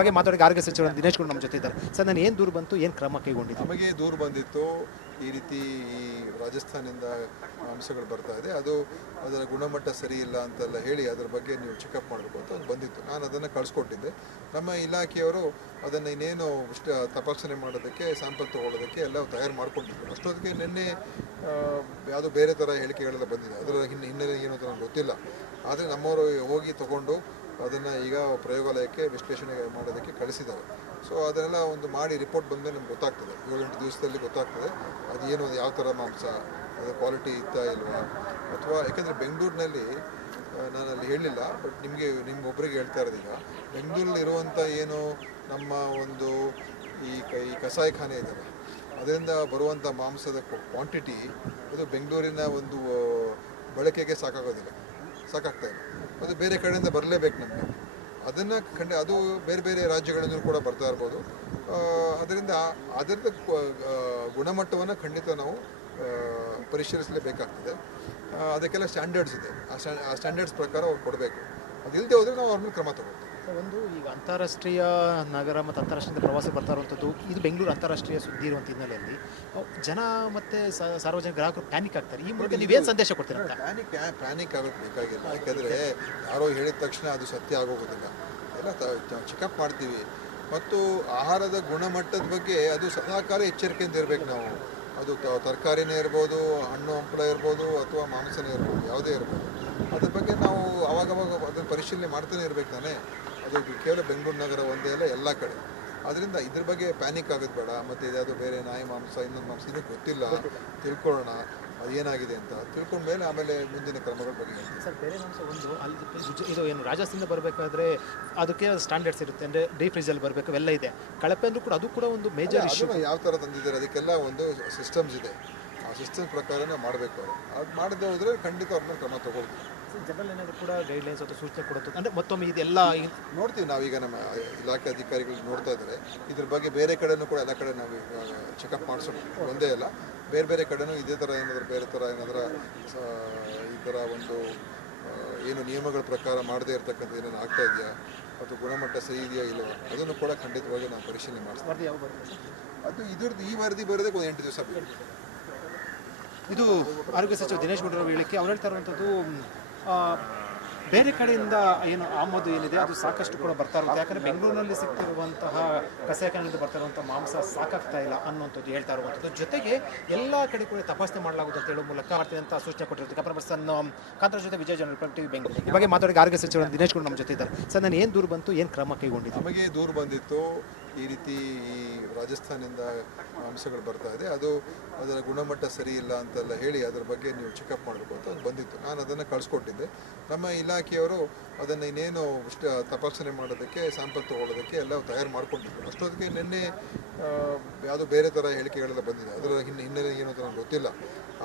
ಬಗ್ಗೆ ಮಾತಾಡೋಕೆ ಆರೋಗ್ಯ ಸಚಿವರು ದಿನೇಶ್ ಗುಂಡೂರಾವ್ ನಮ್ಮ ಜೊತೆ ಇದ್ದಾರೆ. ಸರ್, ನಾನು ಏನು ದೂರು ಬಂತು, ಏನು ಕ್ರಮ ಕೈಗೊಂಡಿದ್ದು? ನಮಗೆ ದೂರು ಬಂದಿತ್ತು, ಈ ರೀತಿ ಈ ರಾಜಸ್ಥಾನದಿಂದ ಅಂಶಗಳು ಬರ್ತಾ ಇದೆ, ಅದರ ಗುಣಮಟ್ಟ ಸರಿ ಇಲ್ಲ ಅಂತೆಲ್ಲ ಹೇಳಿ ಅದರ ಬಗ್ಗೆ ನೀವು ಚೆಕಪ್ ಮಾಡಬೇಕು ಅಂತ ಅದು ಬಂದಿತ್ತು. ನಾನು ಅದನ್ನು ಕಳಿಸ್ಕೊಟ್ಟಿದ್ದೆ. ನಮ್ಮ ಇಲಾಖೆಯವರು ಅದನ್ನು ಇನ್ನೇನು ತಪಾಸಣೆ ಮಾಡೋದಕ್ಕೆ, ಸ್ಯಾಂಪಲ್ ತೊಗೊಳ್ಳೋದಕ್ಕೆ ಎಲ್ಲ ತಯಾರು ಮಾಡ್ಕೊಂಡಿದ್ರು. ಅಷ್ಟೊತ್ತಿಗೆ ನಿನ್ನೆ ಯಾವುದೋ ಬೇರೆ ಥರ ಹೇಳಿಕೆಗಳೆಲ್ಲ ಬಂದಿದೆ. ಅದರ ಹಿನ್ನೆಲೆ ಏನು ಅಂತ ನನಗೆ ಗೊತ್ತಿಲ್ಲ. ಆದರೆ ನಮ್ಮವರು ಹೋಗಿ ತೊಗೊಂಡು ಅದನ್ನು ಈಗ ಪ್ರಯೋಗಾಲಯಕ್ಕೆ ವಿಶ್ಲೇಷಣೆ ಮಾಡೋದಕ್ಕೆ ಕಳಿಸಿದ್ದಾರೆ. ಸೊ ಅದನ್ನೆಲ್ಲ ಒಂದು ಮಾಡಿ ರಿಪೋರ್ಟ್ ಬಂದಮೇಲೆ ನಮ್ಗೆ ಗೊತ್ತಾಗ್ತದೆ, 7-8 ದಿವಸದಲ್ಲಿ ಗೊತ್ತಾಗ್ತದೆ ಅದೇನು, ಯಾವ ಥರ ಮಾಂಸ, ಅದು ಕ್ವಾಲಿಟಿ ಇತ್ತಾ ಇಲ್ವಾ, ಅಥವಾ ಯಾಕೆಂದರೆ ಬೆಂಗಳೂರಿನಲ್ಲಿ ನಾನು ಅಲ್ಲಿ ಹೇಳಲಿಲ್ಲ, ಬಟ್ ನಿಮ್ಗೊಬ್ಬರಿಗೆ ಹೇಳ್ತಾ ಇರೋದು, ಈಗ ಬೆಂಗಳೂರಲ್ಲಿ ಇರುವಂಥ ಏನು ನಮ್ಮ ಒಂದು ಈ ಕಸಾಯಿಖಾನೆ ಇದ್ದಾವೆ, ಅದರಿಂದ ಬರುವಂಥ ಮಾಂಸದ ಕ್ವಾಂಟಿಟಿ ಅದು ಬೆಂಗಳೂರಿನ ಒಂದು ಬಳಕೆಗೆ ಸಾಕಾಗ್ತಾ ಇಲ್ಲ. ಅದು ಬೇರೆ ಕಡೆಯಿಂದ ಬರಲೇಬೇಕು ನಮಗೆ. ಅದನ್ನು ಅದು ಬೇರೆ ಬೇರೆ ರಾಜ್ಯಗಳಿಂದ ಕೂಡ ಬರ್ತಾ ಇರ್ಬೋದು. ಅದರಿಂದ ಅದರದ ಗುಣಮಟ್ಟವನ್ನು ಖಂಡಿತ ನಾವು ಪರಿಶೀಲಿಸಲೇಬೇಕಾಗ್ತದೆ. ಅದಕ್ಕೆಲ್ಲ ಸ್ಟ್ಯಾಂಡರ್ಡ್ಸ್ ಇದೆ. ಆ ಸ್ಟ್ಯಾಂಡರ್ಡ್ಸ್ ಪ್ರಕಾರ ಅವ್ರು ಕೊಡಬೇಕು. ಅದಿಲ್ಲದೆ ಹೋದರೆ ನಾವು ಅವ್ರ ಮೇಲೆ ಕ್ರಮ ತಗೊಳ್ತೀವಿ. ಒಂದು ಈಗ ಅಂತಾರಾಷ್ಟ್ರೀಯ ನಗರ ಮತ್ತು ಅಂತಾರಾಷ್ಟ್ರೀಯ ಪ್ರವಾಸ ಬರ್ತಾ ಇರುವಂಥದ್ದು, ಇದು ಬೆಂಗಳೂರು ಅಂತಾರಾಷ್ಟ್ರೀಯ ಸುದ್ದಿ ಇರುವಂಥ ಹಿನ್ನೆಲೆಯಲ್ಲಿ ಜನ ಮತ್ತು ಸಾರ್ವಜನಿಕ ಗ್ರಾಹಕರು ಪ್ಯಾನಿಕ್ ಆಗ್ತಾರೆ. ಈ ಮೂಲಕ ನೀವೇನು ಸಂದೇಶ ಕೊಡ್ತೀರಾ ಅಂತ? ಪ್ಯಾನಿಕ್ ಆಗೋದು ಬೇಕಾಗಿಲ್ಲ. ಯಾಕೆಂದರೆ ಯಾರೋ ಹೇಳಿದ ತಕ್ಷಣ ಅದು ಸತ್ಯ ಆಗೋಗೋದಿಲ್ಲ. ಎಲ್ಲ ಚೆಕಪ್ ಮಾಡ್ತೀವಿ. ಮತ್ತು ಆಹಾರದ ಗುಣಮಟ್ಟದ ಬಗ್ಗೆ ಅದು ಸದಾಕಾಲ ಎಚ್ಚರಿಕೆಯಿಂದ ಇರಬೇಕು ನಾವು. ಅದು ತರಕಾರಿನೇ ಇರ್ಬೋದು, ಹಣ್ಣು ಹಂಪಲ ಇರ್ಬೋದು, ಅಥವಾ ಮಾಂಸನೇ ಇರ್ಬೋದು, ಯಾವುದೇ ಇರ್ಬೋದು, ಅದ್ರ ಬಗ್ಗೆ ನಾವು ಅವಾಗವಾಗ ಅದನ್ನು ಪರಿಶೀಲನೆ ಮಾಡ್ತಾನೆ ಇರಬೇಕು ತಾನೇ. ಅದು ಕೇವಲ ಬೆಂಗಳೂರು ನಗರ ಒಂದೇ ಅಲ್ಲ, ಎಲ್ಲ ಕಡೆ. ಆದ್ದರಿಂದ ಇದ್ರ ಬಗ್ಗೆ ಪ್ಯಾನಿಕ್ ಆಗೋದು ಬೇಡ. ಮತ್ತು ಇದ್ಯಾವುದು ಬೇರೆ ನಾಯಿ ಮಾಂಸ, ಇನ್ನೊಂದು ಮಾಂಸ, ಇನ್ನೂ ಗೊತ್ತಿಲ್ಲ, ತಿಳ್ಕೊಳ್ಳೋಣ ಅದೇನಾಗಿದೆ ಅಂತ. ತಿಳ್ಕೊಂಡ ಮೇಲೆ ಆಮೇಲೆ ಮುಂದಿನ ಕ್ರಮಗಳ ಬಗ್ಗೆ ಹೇಳ್ತೀವಿ. ಸರ್, ಬೇರೆ ಮಾಂಸ ಒಂದು ಅಲ್ಲಿ ಇದು ಏನು ರಾಜಸ್ಥಾನದಿಂದ ಬರಬೇಕಾದ್ರೆ ಅದಕ್ಕೆ ಸ್ಟ್ಯಾಂಡರ್ಡ್ಸ್ ಇರುತ್ತೆ, ಅಂದರೆ ಡೀಪ್ ಫ್ರೀಜಲ್ಲಿ ಬರಬೇಕು, ಎಲ್ಲ ಇದೆ. ಕಳಪೆ ಅಂದರೂ ಕೂಡ ಅದು ಕೂಡ ಒಂದು ಮೇಜರ್ ಇಶ್ಯೂ. ಯಾವ ಥರ ತಂದಿದ್ದಾರೆ, ಅದಕ್ಕೆಲ್ಲ ಒಂದು ಸಿಸ್ಟಮ್ಸ್ ಇದೆ. ಆ ಸಿಸ್ಟಮ್ ಪ್ರಕಾರನೇ ಮಾಡಬೇಕು. ಅದು ಮಾಡದೆ ಹೋದರೆ ಖಂಡಿತ ಅವ್ರ ಮೇಲೆ ಕ್ರಮ ತಗೊಳ್ತೀವಿ. ಜನರಲ್ ಏನಾದರೂ ಕೂಡ ಗೈಡ್ಲೈನ್ಸ್ ಅಥವಾ ಸೂಚನೆ ಕೊಡುತ್ತೆ ಅಂದರೆ ಮತ್ತೊಮ್ಮೆ ಇದೆಲ್ಲ ನೋಡ್ತೀವಿ. ನಾವೀಗ ನಮ್ಮ ಇಲಾಖೆ ಅಧಿಕಾರಿಗಳು ನೋಡ್ತಾ ಇದ್ದಾರೆ. ಇದ್ರ ಬಗ್ಗೆ ಬೇರೆ ಕಡೆನೂ ಕೂಡ ಎಲ್ಲ ಕಡೆ ನಾವು ಚೆಕಪ್ ಮಾಡಿಸೋಣ. ಒಂದೇ ಅಲ್ಲ, ಬೇರೆ ಬೇರೆ ಕಡೆನೂ ಇದೇ ಥರ ಏನಾದರೂ ಬೇರೆ ಥರ ಏನಾದರೂ ಈ ಥರ ಒಂದು ಏನು ನಿಯಮಗಳ ಪ್ರಕಾರ ಮಾಡದೇ ಇರತಕ್ಕಂಥ ಏನೇನು ಆಗ್ತಾ ಇದೆಯಾ, ಮತ್ತು ಗುಣಮಟ್ಟ ಸರಿ ಇದೆಯಾ ಇಲ್ಲವಾ, ಅದನ್ನು ಕೂಡ ಖಂಡಿತವಾಗಿ ನಾವು ಪರಿಶೀಲನೆ ಮಾಡ್ತೀವಿ. ಅದು ಇದ್ರದ್ದು ಈ ವರದಿ ಬರೋದಕ್ಕೆ ಒಂದು 8 ದಿವಸ ಬೇಕು. ಇದು ಆರೋಗ್ಯ ಸಚಿವ ದಿನೇಶ್ ಗುಂಡೂರಾವ್ ಹೇಳಿಕೆ. ಅವ್ರು ಹೇಳ್ತಾ ಇರುವಂಥದ್ದು ಬೇರೆ ಕಡೆಯಿಂದ ಏನು ಆಮದು ಏನಿದೆ ಅದು ಸಾಕಷ್ಟು ಕೂಡ ಬರ್ತಾ ಇರುತ್ತೆ. ಯಾಕಂದರೆ ಬೆಂಗಳೂರಿನಲ್ಲಿ ಸಿಗ್ತಿರುವಂತಹ ಕಸಾಯಿಖಾನೆಯಿಂದ ಬರ್ತಾ ಇರುವಂಥ ಮಾಂಸ ಸಾಕಾಗ್ತಾ ಇಲ್ಲ ಅನ್ನುವಂಥದ್ದು ಹೇಳ್ತಾ ಇರುವಂಥದ್ದು. ಜೊತೆಗೆ ಎಲ್ಲ ಕಡೆ ಕೂಡ ತಪಾಸಣೆ ಮಾಡಲಾಗುತ್ತೆ ಅಂತ ಹೇಳೋ ಮೂಲಕ ಮಾಡ್ತೀನಿ ಅಂತ ಸೂಚನೆ ಕೊಟ್ಟಿರುತ್ತೆ. ಕ್ಯಾಮರಾ ಪರ್ಸನ್ ಕಾಂತರ ಜೊತೆ ವಿಜಯ್, ಜನರಲ್ ಟಿವಿ, ಬೆಂಗಳೂರು. ಈ ಬಗ್ಗೆ ಮಾತಾಡೋಕೆ ಆರೋಗ್ಯ ಸಚಿವರು ದಿನೇಶ್ ಗುಂಡೂರಾವ್ ನಮ್ಮ ಜೊತೆ ಇದ್ದಾರೆ. ಸರ್, ನಾನು ಏನು ದೂರು ಬಂತು, ಏನು ಕ್ರಮ ಕೈಗೊಂಡಿದ್ದು? ನಮಗೆ ದೂರು ಬಂದಿತ್ತು, ಈ ರೀತಿ ಈ ರಾಜಸ್ಥಾನದಿಂದ ಅಂಶಗಳು ಬರ್ತಾ ಇದೆ, ಅದರ ಗುಣಮಟ್ಟ ಸರಿ ಇಲ್ಲ ಅಂತೆಲ್ಲ ಹೇಳಿ ಅದರ ಬಗ್ಗೆ ನೀವು ಚೆಕಪ್ ಮಾಡಬೇಕು ಅಂತ ಅದು ಬಂದಿತ್ತು. ನಾನು ಅದನ್ನು ಕಳಿಸ್ಕೊಟ್ಟಿದ್ದೆ. ನಮ್ಮ ಇಲಾಖೆಯವರು ಅದನ್ನು ಇನ್ನೇನು ತಪಾಸಣೆ ಮಾಡೋದಕ್ಕೆ, ಸ್ಯಾಂಪಲ್ ತೊಗೊಳ್ಳೋದಕ್ಕೆ ಎಲ್ಲ ತಯಾರು ಮಾಡ್ಕೊಂಡಿದ್ರು. ಅಷ್ಟೊತ್ತಿಗೆ ನಿನ್ನೆ ಯಾವುದೋ ಬೇರೆ ಥರ ಹೇಳಿಕೆಗಳೆಲ್ಲ ಬಂದಿದೆ. ಅದರ ಹಿನ್ನೆಲೆ ಏನು ಅಂತ ನನಗೆ ಗೊತ್ತಿಲ್ಲ.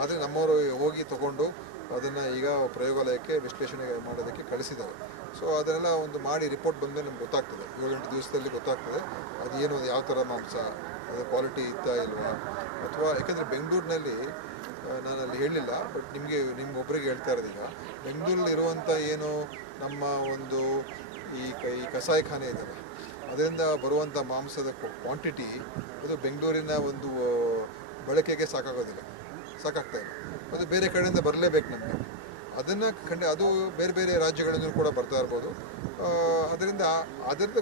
ಆದರೆ ನಮ್ಮವರು ಹೋಗಿ ತೊಗೊಂಡು ಅದನ್ನು ಈಗ ಪ್ರಯೋಗಾಲಯಕ್ಕೆ ವಿಶ್ಲೇಷಣೆ ಮಾಡೋದಕ್ಕೆ ಕಳಿಸಿದ್ದಾರೆ. ಸೊ ಅದನ್ನೆಲ್ಲ ಒಂದು ಮಾಡಿ ರಿಪೋರ್ಟ್ ಬಂದಮೇಲೆ ನಮ್ಗೆ ಗೊತ್ತಾಗ್ತದೆ, 7-8 ದಿವಸದಲ್ಲಿ ಗೊತ್ತಾಗ್ತದೆ ಅದೇನು, ಯಾವ ಥರ ಮಾಂಸ, ಅದು ಕ್ವಾಲಿಟಿ ಇತ್ತಾ ಇಲ್ವಾ, ಅಥವಾ ಯಾಕೆಂದರೆ ಬೆಂಗಳೂರಿನಲ್ಲಿ ನಾನು ಅಲ್ಲಿ ಹೇಳಲಿಲ್ಲ, ಬಟ್ ನಿಮ್ಗೊಬ್ಬರಿಗೆ ಹೇಳ್ತಾ ಇರೋದು, ಈಗ ಬೆಂಗಳೂರಲ್ಲಿ ಇರುವಂಥ ಏನು ನಮ್ಮ ಒಂದು ಈ ಕಸಾಯಿಖಾನೆ ಇದ್ದಾವೆ, ಅದರಿಂದ ಬರುವಂಥ ಮಾಂಸದ ಕ್ವಾಂಟಿಟಿ ಅದು ಬೆಂಗಳೂರಿನ ಒಂದು ಬಳಕೆಗೆ ಸಾಕಾಗ್ತಾ ಇಲ್ಲ. ಅದು ಬೇರೆ ಕಡೆಯಿಂದ ಬರಲೇಬೇಕು ನಮಗೆ. ಅದನ್ನು ಅದು ಬೇರೆ ಬೇರೆ ರಾಜ್ಯಗಳಿಂದ ಕೂಡ ಬರ್ತಾ ಇರ್ಬೋದು. ಅದರಿಂದ ಅದರದ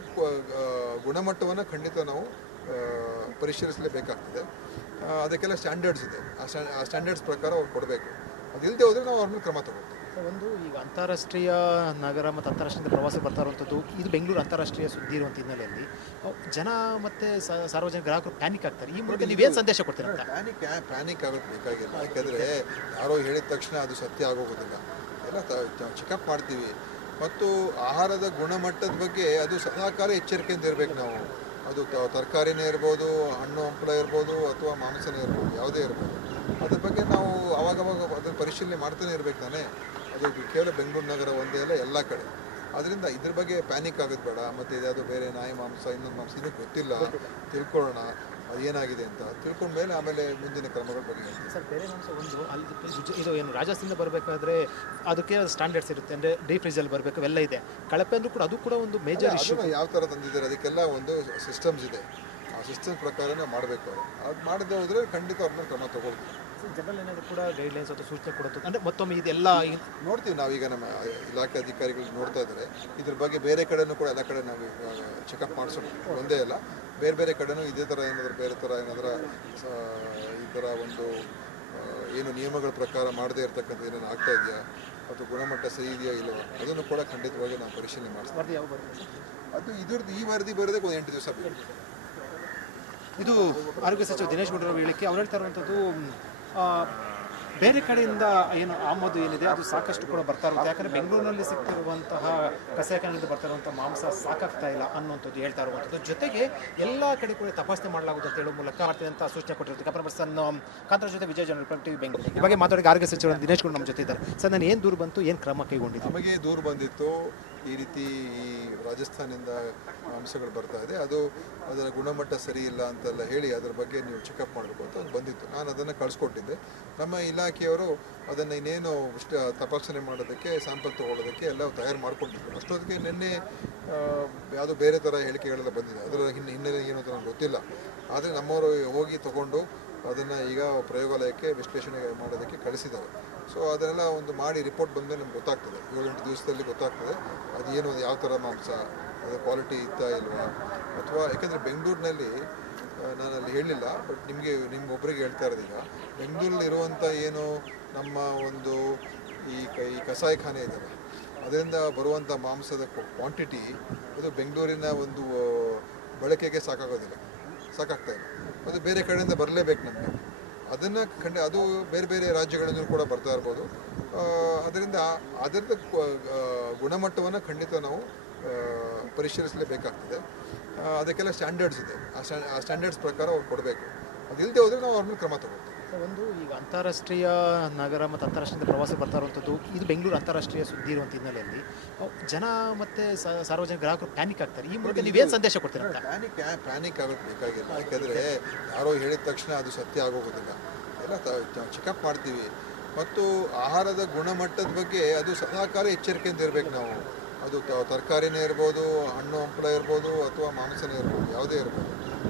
ಗುಣಮಟ್ಟವನ್ನು ಖಂಡಿತ ನಾವು ಪರಿಶೀಲಿಸಲೇಬೇಕಾಗ್ತದೆ. ಅದಕ್ಕೆಲ್ಲ ಸ್ಟ್ಯಾಂಡರ್ಡ್ಸ್ ಇದೆ. ಆ ಸ್ಟ್ಯಾಂಡರ್ಡ್ಸ್ ಪ್ರಕಾರ ಅವ್ರು ಕೊಡಬೇಕು. ಅದಿಲ್ಲದೆ ಹೋದರೆ ನಾವು ಅವ್ರ ಮೇಲೆ ಕ್ರಮ ತಗೊಳ್ತೀವಿ. ಒಂದು ಈಗ ಅಂತಾರಾಷ್ಟ್ರೀಯ ನಗರ ಮತ್ತು ಅಂತಾರಾಷ್ಟ್ರೀಯ ಪ್ರವಾಸ ಬರ್ತಾ ಇರುವಂಥದ್ದು, ಇದು ಬೆಂಗಳೂರು ಅಂತಾರಾಷ್ಟ್ರೀಯ ಸುದ್ದಿ ಇರುವಂಥ ಹಿನ್ನೆಲೆಯಲ್ಲಿ ಜನ ಮತ್ತು ಸಾರ್ವಜನಿಕ ಗ್ರಾಹಕರು ಪ್ಯಾನಿಕ್ ಆಗ್ತಾರೆ. ಈ ಮೂಲಕ ನೀವೇನು ಸಂದೇಶ ಕೊಡ್ತೀರಾ ಅಂತ? ಪ್ಯಾನಿಕ್ ಆಗೋದು ಬೇಕಾಗಿಲ್ಲ. ಯಾಕೆಂದರೆ ಯಾರೋ ಹೇಳಿದ ತಕ್ಷಣ ಅದು ಸತ್ಯ ಆಗೋಗೋದಿಲ್ಲ. ಎಲ್ಲ ಚೆಕಪ್ ಮಾಡ್ತೀವಿ. ಮತ್ತು ಆಹಾರದ ಗುಣಮಟ್ಟದ ಬಗ್ಗೆ ಅದು ಸದಾಕಾಲ ಎಚ್ಚರಿಕೆಯಿಂದ ಇರಬೇಕು ನಾವು. ಅದು ತರಕಾರಿನೇ ಇರ್ಬೋದು, ಹಣ್ಣು ಹಂಪಲ ಇರ್ಬೋದು, ಅಥವಾ ಮಾಂಸನೇ ಇರ್ಬೋದು, ಯಾವುದೇ ಇರ್ಬೋದು, ಅದ್ರ ಬಗ್ಗೆ ನಾವು ಅವಾಗವಾಗ ಅದನ್ನು ಪರಿಶೀಲನೆ ಮಾಡ್ತಾನೆ ಇರಬೇಕು ತಾನೇ. ಅದು ಕೇವಲ ಬೆಂಗಳೂರು ನಗರ ಒಂದೇ ಅಲ್ಲ, ಎಲ್ಲ ಕಡೆ. ಅದರಿಂದ ಇದ್ರ ಬಗ್ಗೆ ಪ್ಯಾನಿಕ್ ಆಗೋದು ಬೇಡ. ಮತ್ತು ಇದ್ಯಾವುದೋ ಬೇರೆ ನಾಯಿ ಮಾಂಸ ಇನ್ನೊಂದು ಮಾಂಸ ಇನ್ನೂ ಗೊತ್ತಿಲ್ಲ, ತಿಳ್ಕೊಳ್ಳೋಣ ಅದು ಏನಾಗಿದೆ ಅಂತ ತಿಳ್ಕೊಂಡ ಮೇಲೆ ಆಮೇಲೆ ಮುಂದಿನ ಕ್ರಮಗಳ ಬಗ್ಗೆ ಹೇಳ್ತೀವಿ. ಸರ್, ಬೇರೆ ಮಾಂಸ ಒಂದು ಅಲ್ಲಿ ಇದು ಏನು ರಾಜಸ್ಥಾನದಿಂದ ಬರಬೇಕಾದ್ರೆ ಅದಕ್ಕೆ ಸ್ಟ್ಯಾಂಡರ್ಡ್ಸ್ ಇರುತ್ತೆ, ಅಂದರೆ ಡೀಪ್ ಫ್ರೀಜಲ್ಲಿ ಬರಬೇಕು, ಎಲ್ಲ ಇದೆ. ಕಳಪೆ ಅಂದ್ರೂ ಕೂಡ ಅದು ಕೂಡ ಒಂದು ಮೇಜರ್ ಇಶ್ಯೂ. ಯಾವ ಥರ ತಂದಿದ್ದಾರೆ ಅದಕ್ಕೆಲ್ಲ ಒಂದು ಸಿಸ್ಟಮ್ಸ್ ಇದೆ. ಆ ಸಿಸ್ಟಮ್ ಪ್ರಕಾರನೇ ಮಾಡಬೇಕು. ಅದು ಮಾಡದೆ ಹೋದರೆ ಖಂಡಿತ ಅವ್ರ ಮೇಲೆ ಕ್ರಮ ತಗೊಳ್ತೀವಿ. ಜನರಲ್ ಏನಾದರೂ ಕೂಡ ಗೈಡ್ಲೈನ್ಸ್ ಅಥವಾ ಸೂಚನೆ ಕೊಡೋದು, ಅಂದರೆ ಮತ್ತೊಮ್ಮೆ ಇದೆಲ್ಲ ನೋಡ್ತೀವಿ. ನಾವೀಗ ನಮ್ಮ ಇಲಾಖೆ ಅಧಿಕಾರಿಗಳು ನೋಡ್ತಾ ಇದ್ದಾರೆ. ಇದ್ರ ಬಗ್ಗೆ ಬೇರೆ ಕಡೆನೂ ಕೂಡ ಎಲ್ಲ ಕಡೆ ನಾವು ಚೆಕಪ್ ಮಾಡಿಸೋದು ಒಂದೇ ಅಲ್ಲ, ಬೇರೆ ಬೇರೆ ಕಡೆನೂ ಇದೇ ಥರ ಏನಾದರೂ ಬೇರೆ ಥರ ಏನಾದರೂ ಈ ಥರ ಒಂದು ಏನು ನಿಯಮಗಳ ಪ್ರಕಾರ ಮಾಡದೇ ಇರತಕ್ಕಂಥ ಏನೇನು ಆಗ್ತಾ ಇದೆಯಾ ಅಥವಾ ಗುಣಮಟ್ಟ ಸರಿ ಇದೆಯಾ ಇಲ್ಲವೋ ಅದನ್ನು ಕೂಡ ಖಂಡಿತವಾಗಿ ನಾವು ಪರಿಶೀಲನೆ ಮಾಡ್ತೀವಿ. ಅದು ಇದ್ರದ್ದು ಈ ವರದಿ ಬರೋದಕ್ಕೆ ಒಂದು 8 ದಿವಸ ಬೇಕು. ಇದು ಆರೋಗ್ಯ ಸಚಿವ ದಿನೇಶ್ ಗುಂಡೂರಾವ್ ಹೇಳಿಕೆ. ಅವ್ರು ಹೇಳ್ತಾ ಇರುವಂಥದ್ದು ಬೇರೆ ಕಡೆಯಿಂದ ಏನು ಆಮದು ಏನಿದೆ ಅದು ಸಾಕಷ್ಟು ಕೂಡ ಬರ್ತಾ ಇರುತ್ತೆ. ಯಾಕಂದರೆ ಬೆಂಗಳೂರಿನಲ್ಲಿ ಸಿಗ್ತಿರುವಂತಹ ಕಸಾಯಿಖಾನೆಯಿಂದ ಬರ್ತಾ ಇರುವಂಥ ಮಾಂಸ ಸಾಕಾಗ್ತಾ ಇಲ್ಲ ಅನ್ನುವಂಥದ್ದು ಹೇಳ್ತಾ ಇರುವಂಥದ್ದು. ಜೊತೆಗೆ ಎಲ್ಲ ಕಡೆ ಕೂಡ ತಪಾಸಣೆ ಮಾಡಲಾಗುತ್ತೆ ಅಂತ ಹೇಳೋ ಮೂಲಕ ಮಾಡ್ತೀನಿ ಅಂತ ಸೂಚನೆ ಕೊಟ್ಟಿರುತ್ತೆ. ಕ್ಯಾಮರಾ ಪರ್ಸನ್ ಕಾಂತರ ಜೊತೆ ವಿಜಯ್ ಜನರಲ್ ಟಿವಿ ಬೆಂಗಳೂರು. ಈ ಬಗ್ಗೆ ಮಾತಾಡೋಕೆ ಆರೋಗ್ಯ ಸಚಿವ ದಿನೇಶ್ ಗುಂಡೂರಾವ್ ನಮ್ಮ ಜೊತೆ ಇದ್ದಾರೆ. ಸರ್, ನಾನು ಏನು ದೂರು ಬಂತು, ಏನು ಕ್ರಮ ಕೈಗೊಂಡಿದ್ದು? ನಮಗೆ ದೂರು ಬಂದಿತ್ತು, ಈ ರೀತಿ ಈ ರಾಜಸ್ಥಾನದಿಂದ ಮಾಂಸಗಳು ಬರ್ತಾ ಇದೆ, ಅದು ಅದರ ಗುಣಮಟ್ಟ ಸರಿ ಇಲ್ಲ ಅಂತೆಲ್ಲ ಹೇಳಿ ಅದರ ಬಗ್ಗೆ ನೀವು ಚೆಕಪ್ ಮಾಡಬೇಕು ಅಂತ ಅದು ಬಂದಿತ್ತು. ನಾನು ಅದನ್ನು ಕಳಿಸ್ಕೊಟ್ಟಿದ್ದೆ. ನಮ್ಮ ಇಲಾಖೆಯವರು ಅದನ್ನು ಇನ್ನೇನು ತಪಾಸಣೆ ಮಾಡೋದಕ್ಕೆ, ಸ್ಯಾಂಪಲ್ ತೊಗೊಳ್ಳೋದಕ್ಕೆ ಎಲ್ಲ ತಯಾರು ಮಾಡ್ಕೊಂಡಿದ್ರು. ಅಷ್ಟೊತ್ತಿಗೆ ನಿನ್ನೆ ಯಾವುದೋ ಬೇರೆ ಥರ ಹೇಳಿಕೆಗಳೆಲ್ಲ ಬಂದಿದೆ. ಅದರ ಹಿನ್ನೆಲೆ ಏನು ಅಂತ ನನಗೆ ಗೊತ್ತಿಲ್ಲ. ಆದರೆ ನಮ್ಮವರು ಹೋಗಿ ತೊಗೊಂಡು ಅದನ್ನು ಈಗ ಪ್ರಯೋಗಾಲಯಕ್ಕೆ ವಿಶ್ಲೇಷಣೆ ಮಾಡೋದಕ್ಕೆ ಕಳಿಸಿದ್ದಾರೆ. ಸೊ ಅದನ್ನೆಲ್ಲ ಒಂದು ಮಾಡಿ ರಿಪೋರ್ಟ್ ಬಂದಮೇಲೆ ನಮ್ಗೆ ಗೊತ್ತಾಗ್ತದೆ. 7-8 ದಿವಸದಲ್ಲಿ ಗೊತ್ತಾಗ್ತದೆ ಅದೇನು, ಯಾವ ಥರ ಮಾಂಸ, ಅದು ಕ್ವಾಲಿಟಿ ಇತ್ತಾ ಇಲ್ವಾ ಅಥವಾ. ಯಾಕೆಂದರೆ ಬೆಂಗಳೂರಿನಲ್ಲಿ ನಾನು ಅಲ್ಲಿ ಹೇಳಲಿಲ್ಲ, ಬಟ್ ನಿಮ್ಗೊಬ್ಬರಿಗೆ ಹೇಳ್ತಾ ಇರೋದು, ಈಗ ಬೆಂಗಳೂರಲ್ಲಿ ಇರುವಂಥ ಏನು ನಮ್ಮ ಒಂದು ಈ ಕಸಾಯಿಖಾನೆ ಇದ್ದಾವೆ, ಅದರಿಂದ ಬರುವಂಥ ಮಾಂಸದ ಕ್ವಾಂಟಿಟಿ ಅದು ಬೆಂಗಳೂರಿನ ಒಂದು ಬಳಕೆಗೆ ಸಾಕಾಗ್ತಾ ಇಲ್ಲ. ಅದು ಬೇರೆ ಕಡೆಯಿಂದ ಬರಲೇಬೇಕು ನಮಗೆ. ಅದನ್ನು ಅದು ಬೇರೆ ಬೇರೆ ರಾಜ್ಯಗಳಿಂದ ಕೂಡ ಬರ್ತಾ ಇರ್ಬೋದು. ಅದರಿಂದ ಅದರದ ಗುಣಮಟ್ಟವನ್ನು ಖಂಡಿತ ನಾವು ಪರಿಶೀಲಿಸಲೇಬೇಕಾಗ್ತದೆ. ಅದಕ್ಕೆಲ್ಲ ಸ್ಟ್ಯಾಂಡರ್ಡ್ಸ್ ಇದೆ. ಆ ಸ್ಟ್ಯಾಂಡರ್ಡ್ಸ್ ಪ್ರಕಾರ ಅವ್ರು ಕೊಡಬೇಕು. ಅದಿಲ್ಲದೆ ಹೋದರೆ ನಾವು ಅವ್ರ ಮೇಲೆ ಕ್ರಮ ತಗೊಳ್ತೀವಿ. ಒಂದು ಈಗ ಅಂತಾರಾಷ್ಟ್ರೀಯ ನಗರ ಮತ್ತು ಅಂತಾರಾಷ್ಟ್ರೀಯ ಪ್ರವಾಸ ಬರ್ತಾ ಇರುವಂಥದ್ದು, ಇದು ಬೆಂಗಳೂರು ಅಂತಾರಾಷ್ಟ್ರೀಯ ಸುದ್ದಿ ಇರುವಂಥ ಹಿನ್ನೆಲೆಯಲ್ಲಿ ಜನ ಮತ್ತು ಸಾರ್ವಜನಿಕ ಗ್ರಾಹಕರು ಪ್ಯಾನಿಕ್ ಆಗ್ತಾರೆ. ಈ ಮೂಲಕ ನೀವೇನು ಸಂದೇಶ ಕೊಡ್ತೀರ ಅಂತ? ಪ್ಯಾನಿಕ್ ಆಗೋದು ಬೇಕಾಗಿಲ್ಲ. ಯಾಕೆಂದರೆ ಯಾರೋ ಹೇಳಿದ ತಕ್ಷಣ ಅದು ಸತ್ಯ ಆಗೋಗೋದಿಲ್ಲ. ಎಲ್ಲ ಚೆಕಪ್ ಮಾಡ್ತೀವಿ. ಮತ್ತು ಆಹಾರದ ಗುಣಮಟ್ಟದ ಬಗ್ಗೆ ಅದು ಸದಾಕಾಲ ಎಚ್ಚರಿಕೆಯಿಂದ ಇರಬೇಕು ನಾವು. ಅದು ತರಕಾರಿನೇ ಇರ್ಬೋದು, ಹಣ್ಣು ಹಂಪಲ ಇರ್ಬೋದು, ಅಥವಾ ಮಾಂಸನೇ ಇರ್ಬೋದು, ಯಾವುದೇ ಇರ್ಬೋದು.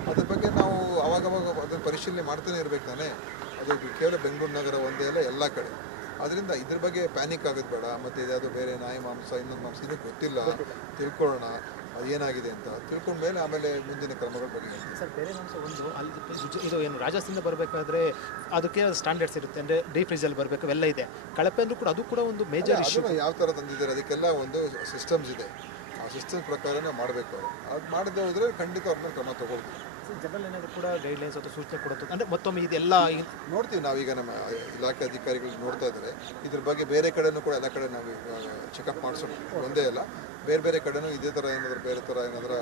ಅದ್ರ ಬಗ್ಗೆ ನಾವು ಅವಾಗವಾಗ ಅದನ್ನು ಪರಿಶೀಲನೆ ಮಾಡ್ತಾನೆ ಇರಬೇಕು ತಾನೇ. ಅದು ಕೇವಲ ಬೆಂಗಳೂರು ನಗರ ಒಂದೇ ಅಲ್ಲ, ಎಲ್ಲ ಕಡೆ. ಅದರಿಂದ ಇದ್ರ ಬಗ್ಗೆ ಪ್ಯಾನಿಕ್ ಆಗೋದು ಬೇಡ. ಮತ್ತು ಇದ್ಯಾವುದೋ ಬೇರೆ ನಾಯಿ ಮಾಂಸ ಇನ್ನೊಂದು ಮಾಂಸ ಇನ್ನೂ ಗೊತ್ತಿಲ್ಲ, ತಿಳ್ಕೊಳ್ಳೋಣ ಅದು ಏನಾಗಿದೆ ಅಂತ ತಿಳ್ಕೊಂಡ ಮೇಲೆ ಆಮೇಲೆ ಮುಂದಿನ ಕ್ರಮಗಳ ಬಗ್ಗೆ ಹೇಳ್ತೀವಿ. ಸರ್, ಬೇರೆ ಮಾಂಸ ಒಂದು ಅಲ್ಲಿ ಇದು ಏನು ರಾಜಸ್ಥಾನದಿಂದ ಬರಬೇಕಾದ್ರೆ ಅದಕ್ಕೆ ಸ್ಟ್ಯಾಂಡರ್ಡ್ಸ್ ಇರುತ್ತೆ, ಅಂದರೆ ಡೀಪ್ ಫ್ರೀಜಲ್ಲಿ ಬರಬೇಕು, ಎಲ್ಲ ಇದೆ. ಕಳಪೆ ಅಂದ್ರೂ ಕೂಡ ಅದು ಕೂಡ ಒಂದು ಮೇಜರ್ ಇಶ್ಯೂ. ಯಾವ ಥರ ತಂದಿದ್ದಾರೆ ಅದಕ್ಕೆಲ್ಲ ಒಂದು ಸಿಸ್ಟಮ್ಸ್ ಇದೆ. ಆ ಸಿಸ್ಟಮ್ ಪ್ರಕಾರನೇ ಮಾಡಬೇಕು. ಅದು ಮಾಡದೆ ಹೋದರೆ ಖಂಡಿತ ಅವ್ರ ಮೇಲೆ ಕ್ರಮ ತಗೊಳ್ತೀವಿ. ಜನರಲ್ ಏನಾದರೂ ಕೂಡ ಗೈಡ್ಲೈನ್ಸ್ ಅಥವಾ ಸೂಚನೆ ಕೊಡೋದು, ಅಂದರೆ ಮತ್ತೊಮ್ಮೆ ಇದೆಲ್ಲ ನೋಡ್ತೀವಿ. ನಾವೀಗ ನಮ್ಮ ಇಲಾಖೆ ಅಧಿಕಾರಿಗಳು ನೋಡ್ತಾ ಇದ್ದಾರೆ. ಇದ್ರ ಬಗ್ಗೆ ಬೇರೆ ಕಡೆನೂ ಕೂಡ ಎಲ್ಲ ಕಡೆ ನಾವು ಚೆಕಪ್ ಮಾಡಿಸೋದು ಒಂದೇ ಅಲ್ಲ, ಬೇರೆ ಬೇರೆ ಕಡೆನೂ ಇದೇ ಥರ ಏನಾದರೂ ಬೇರೆ ಥರ ಏನಾದರೂ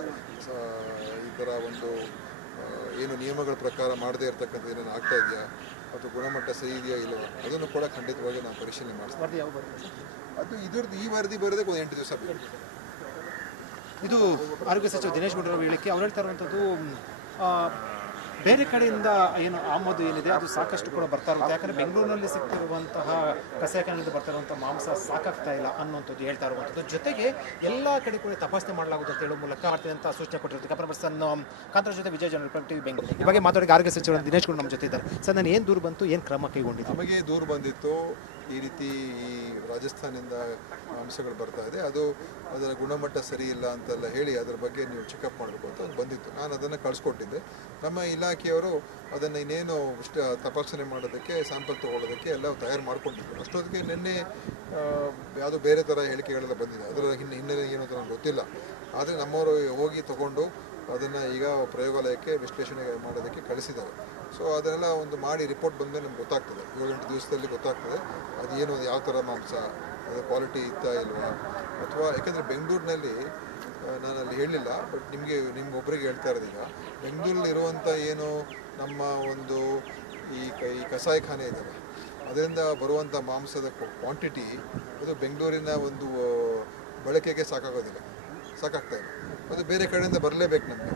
ಈ ಥರ ಒಂದು ಏನು ನಿಯಮಗಳ ಪ್ರಕಾರ ಮಾಡದೇ ಇರತಕ್ಕಂಥ ಏನೇನು ಆಗ್ತಾ ಇದೆಯಾ ಅಥವಾ ಗುಣಮಟ್ಟ ಸರಿ ಇದೆಯಾ ಇಲ್ಲವೋ ಅದನ್ನು ಕೂಡ ಖಂಡಿತವಾಗಿ ನಾವು ಪರಿಶೀಲನೆ ಮಾಡ್ತೀವಿ. ಅದು ಇದ್ರದ್ದು ಈ ವರದಿ ಬರೋದಕ್ಕೆ ಒಂದು 8 ದಿವಸ ಬೇಕು. ಇದು ಆರೋಗ್ಯ ಸಚಿವ ದಿನೇಶ್ ಗುಂಡೂರಾವ್ ಹೇಳಿಕೆ. ಅವ್ರು ಹೇಳ್ತಾ ಇರುವಂಥದ್ದು ಬೇರೆ ಕಡೆಯಿಂದ ಏನು ಆಮದು ಏನಿದೆ ಅದು ಸಾಕಷ್ಟು ಕೂಡ ಬರ್ತಾ ಇರುತ್ತೆ. ಯಾಕಂದರೆ ಬೆಂಗಳೂರಿನಲ್ಲಿ ಸಿಗ್ತಿರುವಂತಹ ಕಸಾಯಿಖಾನೆಯಿಂದ ಬರ್ತಾ ಇರುವಂಥ ಮಾಂಸ ಸಾಕಾಗ್ತಾ ಇಲ್ಲ ಅನ್ನುವಂಥದ್ದು ಹೇಳ್ತಾ ಇರುವಂಥದ್ದು. ಜೊತೆಗೆ ಎಲ್ಲ ಕಡೆ ಕೂಡ ತಪಾಸಣೆ ಮಾಡಲಾಗುತ್ತೆ ಅಂತ ಹೇಳೋ ಮೂಲಕ ಮಾಡ್ತೀನಿ ಅಂತ ಸೂಚನೆ ಕೊಟ್ಟಿರುತ್ತೆ. ಕ್ಯಾಮರಾ ಪರ್ಸನ್ ಕಾಂತರ ಜೊತೆ ವಿಜಯ್ ಜನರಲ್ ಟಿವಿ ಬೆಂಗಳೂರು. ಈ ಬಗ್ಗೆ ಮಾತಾಡೋಕೆ ಆರೋಗ್ಯ ಸಚಿವ ದಿನೇಶ್ ಗುಂಡೂರಾವ್ ನಮ್ಮ ಜೊತೆ ಇದ್ದಾರೆ. ಸರ್, ನಾನು ಏನು ದೂರು ಬಂತು, ಏನು ಕ್ರಮ ಕೈಗೊಂಡಿದ್ದು? ನಮಗೆ ದೂರು ಬಂದಿತ್ತು, ಈ ರೀತಿ ಈ ರಾಜಸ್ಥಾನದಿಂದ ಮಾಂಸಗಳು ಬರ್ತಾ ಇದೆ, ಅದು ಅದರ ಗುಣಮಟ್ಟ ಸರಿ ಇಲ್ಲ ಅಂತೆಲ್ಲ ಹೇಳಿ ಅದರ ಬಗ್ಗೆ ನೀವು ಚೆಕಪ್ ಮಾಡಬೇಕು ಅಂತ ಅದು ಬಂದಿತ್ತು. ನಾನು ಅದನ್ನು ಕಳಿಸ್ಕೊಟ್ಟಿದ್ದೆ. ನಮ್ಮ ಇಲಾಖೆಯವರು ಅದನ್ನು ಇನ್ನೇನು ತಪಾಸಣೆ ಮಾಡೋದಕ್ಕೆ, ಸ್ಯಾಂಪಲ್ ತೊಗೊಳ್ಳೋದಕ್ಕೆ ಎಲ್ಲ ತಯಾರು ಮಾಡ್ಕೊಂಡಿದ್ರು. ಅಷ್ಟೊತ್ತಿಗೆ ನಿನ್ನೆ ಯಾವುದೋ ಬೇರೆ ಥರ ಹೇಳಿಕೆಗಳೆಲ್ಲ ಬಂದಿದೆ. ಅದರ ಹಿನ್ನೆಲೆ ಏನು ಅಂತ ನನಗೆ ಗೊತ್ತಿಲ್ಲ. ಆದರೆ ನಮ್ಮವರು ಹೋಗಿ ತೊಗೊಂಡು ಅದನ್ನು ಈಗ ಪ್ರಯೋಗಾಲಯಕ್ಕೆ ವಿಶ್ಲೇಷಣೆ ಮಾಡೋದಕ್ಕೆ ಕಳಿಸಿದ್ದಾರೆ. ಸೊ ಅದನ್ನೆಲ್ಲ ಒಂದು ಮಾಡಿ ರಿಪೋರ್ಟ್ ಬಂದಮೇಲೆ ನಮ್ಗೆ ಗೊತ್ತಾಗ್ತದೆ. 7-8 ದಿವಸದಲ್ಲಿ ಗೊತ್ತಾಗ್ತದೆ ಅದೇನು, ಯಾವ ಥರ ಮಾಂಸ, ಅದು ಕ್ವಾಲಿಟಿ ಇತ್ತಾ ಇಲ್ವಾ ಅಥವಾ. ಯಾಕೆಂದರೆ ಬೆಂಗಳೂರಿನಲ್ಲಿ ನಾನು ಅಲ್ಲಿ ಹೇಳಲಿಲ್ಲ, ಬಟ್ ನಿಮ್ಗೊಬ್ಬರಿಗೆ ಹೇಳ್ತಾ ಇರೋದು, ಈಗ ಬೆಂಗಳೂರಲ್ಲಿ ಇರುವಂಥ ಏನು ನಮ್ಮ ಒಂದು ಈ ಕಸಾಯಿಖಾನೆ ಇದ್ದಾವೆ, ಅದರಿಂದ ಬರುವಂಥ ಮಾಂಸದ ಕ್ವಾಂಟಿಟಿ ಅದು ಬೆಂಗಳೂರಿನ ಒಂದು ಬಳಕೆಗೆ ಸಾಕಾಗ್ತಾ ಇಲ್ಲ. ಅದು ಬೇರೆ ಕಡೆಯಿಂದ ಬರಲೇಬೇಕು ನಮಗೆ.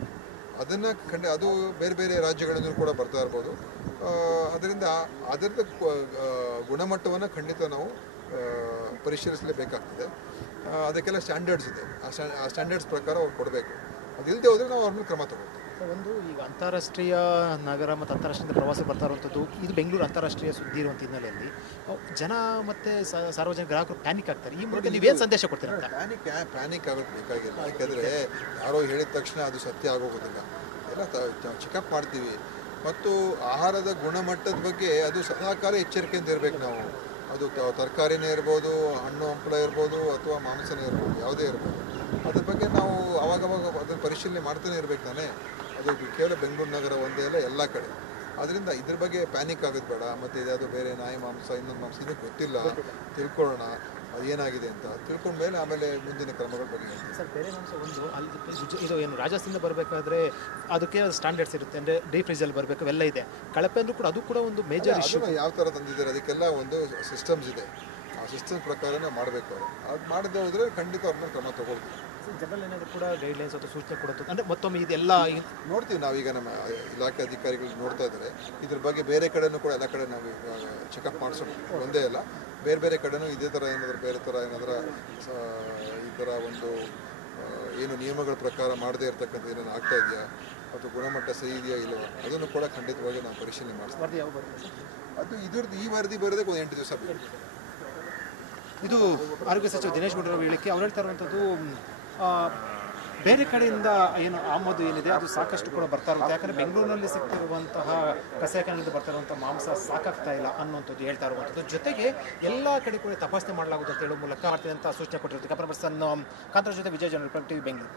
ಅದನ್ನು ಅದು ಬೇರೆ ಬೇರೆ ರಾಜ್ಯಗಳಿಂದ ಕೂಡ ಬರ್ತಾ ಇರ್ಬೋದು. ಅದರಿಂದ ಅದರದ್ದು ಗುಣಮಟ್ಟವನ್ನು ಖಂಡಿತ ನಾವು ಪರಿಶೀಲಿಸಲೇಬೇಕಾಗ್ತದೆ. ಅದಕ್ಕೆಲ್ಲ ಸ್ಟ್ಯಾಂಡರ್ಡ್ಸ್ ಇದೆ. ಆ ಸ್ಟ್ಯಾಂಡರ್ಡ್ಸ್ ಪ್ರಕಾರ ಅವ್ರು ಕೊಡಬೇಕು. ಅದು ಇಲ್ಲದೆ ಹೋದರೆ ನಾವು ಅವ್ರ ಮೇಲೆ ಕ್ರಮ ತಗೊಳ್ತೀವಿ. ಒಂದು ಈಗ ಅಂತಾರಾಷ್ಟ್ರೀಯ ನಗರ ಮತ್ತು ಅಂತಾರಾಷ್ಟ್ರೀಯ ಪ್ರವಾಸ ಬರ್ತಾ ಇರುವಂಥದ್ದು, ಇದು ಬೆಂಗಳೂರು ಅಂತಾರಾಷ್ಟ್ರೀಯ ಸುದ್ದಿ ಇರುವಂಥ ಹಿನ್ನೆಲೆಯಲ್ಲಿ ಜನ ಮತ್ತು ಸಾರ್ವಜನಿಕ ಗ್ರಾಹಕರು ಪ್ಯಾನಿಕ್ ಆಗ್ತಾರೆ. ಈ ಮೂಲಕ ನೀವೇನು ಸಂದೇಶ ಕೊಡ್ತೀರಾ ಅಂತ? ಪ್ಯಾನಿಕ್ ಆಗೋದು ಬೇಕಾಗಿಲ್ಲ. ಯಾಕೆಂದರೆ ಯಾರೋ ಹೇಳಿದ ತಕ್ಷಣ ಅದು ಸತ್ಯ ಆಗೋಗೋದಿಲ್ಲ. ಎಲ್ಲ ಚೆಕಪ್ ಮಾಡ್ತೀವಿ. ಮತ್ತು ಆಹಾರದ ಗುಣಮಟ್ಟದ ಬಗ್ಗೆ ಅದು ಸದಾಕಾಲ ಎಚ್ಚರಿಕೆಯಿಂದ ಇರಬೇಕು ನಾವು. ಅದು ತರಕಾರಿನೇ ಇರ್ಬೋದು, ಹಣ್ಣು ಹಂಪಲ ಇರ್ಬೋದು, ಅಥವಾ ಮಾಂಸನೇ ಇರ್ಬೋದು, ಯಾವುದೇ ಇರ್ಬೋದು, ಅದ್ರ ಬಗ್ಗೆ ನಾವು ಅವಾಗವಾಗ ಅದನ್ನು ಪರಿಶೀಲನೆ ಮಾಡ್ತಾನೆ ಇರಬೇಕು ತಾನೇ. ಅದು ಕೇವಲ ಬೆಂಗಳೂರು ನಗರ ಒಂದೇ ಅಲ್ಲ, ಎಲ್ಲ ಕಡೆ. ಅದರಿಂದ ಇದ್ರ ಬಗ್ಗೆ ಪ್ಯಾನಿಕ್ ಆಗೋದು ಬೇಡ. ಮತ್ತು ಇದ್ಯಾವುದು ಬೇರೆ ನಾಯಿ ಮಾಂಸ, ಇನ್ನೊಂದು ಮಾಂಸ ಇನ್ನೂ ಗೊತ್ತಿಲ್ಲ, ತಿಳ್ಕೊಳ್ಳೋಣ ಅದು ಏನಾಗಿದೆ ಅಂತ. ತಿಳ್ಕೊಂಡ್ಮೇಲೆ ಆಮೇಲೆ ಮುಂದಿನ ಕ್ರಮಗಳ ಬಗ್ಗೆ ಸರ್, ಬೇರೆ ಮಾಂಸ ಒಂದು ಅಲ್ಲಿ ಇದು ಏನು ರಾಜಸ್ಥಾನದಿಂದ ಬರಬೇಕಾದ್ರೆ ಅದಕ್ಕೆ ಸ್ಟ್ಯಾಂಡರ್ಡ್ಸ್ ಇರುತ್ತೆ. ಅಂದರೆ ಡೀಪ್ ಫ್ರೀಜಲ್ಲಿ ಬರಬೇಕು, ಎಲ್ಲ ಇದೆ. ಕಳಪೆ ಅಂದರೂ ಕೂಡ ಅದು ಕೂಡ ಒಂದು ಮೇಜರ್ ಇಶ್ಯೂ. ಯಾವ ಥರ ತಂದಿದ್ದಾರೆ ಅದಕ್ಕೆಲ್ಲ ಒಂದು ಸಿಸ್ಟಮ್ಸ್ ಇದೆ. ಆ ಸಿಸ್ಟಮ್ ಪ್ರಕಾರನೇ ಮಾಡಬೇಕು. ಅದು ಮಾಡದೆ ಹೋದರೆ ಖಂಡಿತ ಅವ್ರ ಮೇಲೆ ಕ್ರಮ ತಗೊಳ್ತೀವಿ. ಜನರಲ್ ಏನಾದರೂ ಕೂಡ ಗೈಡ್ಲೈನ್ಸ್ ಅಥವಾ ಸೂಚನೆ ಕೊಡೋದು ಅಂದರೆ ಮತ್ತೊಮ್ಮೆ ಇದೆಲ್ಲ ನೋಡ್ತೀವಿ. ನಾವೀಗ ನಮ್ಮ ಇಲಾಖೆ ಅಧಿಕಾರಿಗಳು ನೋಡ್ತಾ ಇದ್ದಾರೆ. ಇದ್ರ ಬಗ್ಗೆ ಬೇರೆ ಕಡೆನೂ ಕೂಡ ಎಲ್ಲ ಕಡೆ ನಾವು ಚೆಕಪ್ ಮಾಡಿಸೋದು ಒಂದೇ ಅಲ್ಲ, ಬೇರೆ ಬೇರೆ ಕಡೆನೂ ಇದೇ ಥರ ಏನಾದರೂ ಬೇರೆ ಥರ ಏನಾದರೂ ಈ ಥರ ಒಂದು ಏನು ನಿಯಮಗಳ ಪ್ರಕಾರ ಮಾಡದೇ ಇರತಕ್ಕಂಥ ಏನೇನು ಆಗ್ತಾ ಇದೆಯಾ ಅಥವಾ ಗುಣಮಟ್ಟ ಸರಿ ಇದೆಯಾ ಇಲ್ಲವೋ ಅದನ್ನು ಕೂಡ ಖಂಡಿತವಾಗಿ ನಾವು ಪರಿಶೀಲನೆ ಮಾಡಿಸ್ತೀವಿ. ಅದು ಇದ್ರದ್ದು ಈ ವರದಿ ಬರೋದಕ್ಕೆ ಒಂದು 8 ದಿವಸ ಬೇಕು. ಇದು ಆರೋಗ್ಯ ಸಚಿವ ದಿನೇಶ್ ಗುಂಡೂರಾವ್ ಹೇಳಿಕೆ. ಅವ್ರು ಹೇಳ್ತಾ ಇರುವಂಥದ್ದು ಬೇರೆ ಕಡೆಯಿಂದ ಏನು ಆಮದು ಏನಿದೆ ಅದು ಸಾಕಷ್ಟು ಕೂಡ ಬರ್ತಾ ಇರುತ್ತೆ. ಯಾಕಂದರೆ ಬೆಂಗಳೂರಿನಲ್ಲಿ ಸಿಗ್ತಿರುವಂತಹ ಕಸಾಯಖಾನೆಯಿಂದ ಬರ್ತಾ ಇರುವಂಥ ಮಾಂಸ ಸಾಕಾಗ್ತಾ ಇಲ್ಲ ಅನ್ನುವಂಥದ್ದು ಹೇಳ್ತಾ ಇರುವಂಥದ್ದು. ಜೊತೆಗೆ ಎಲ್ಲ ಕಡೆ ಕೂಡ ತಪಾಸಣೆ ಮಾಡಲಾಗುತ್ತೆ ಅಂತ ಹೇಳೋ ಮೂಲಕ ಮಾಡ್ತೀನಿ ಅಂತ ಸೂಚನೆ ಕೊಟ್ಟಿರುತ್ತೆ. ಕ್ಯಾಮರಾ ಪರ್ಸನ್ ಕಾಂತರಾಜ್ ಜೊತೆ ವಿಜಯ್ ಜನರಲ್ ಟಿವಿ ಬೆಂಗಳೂರು.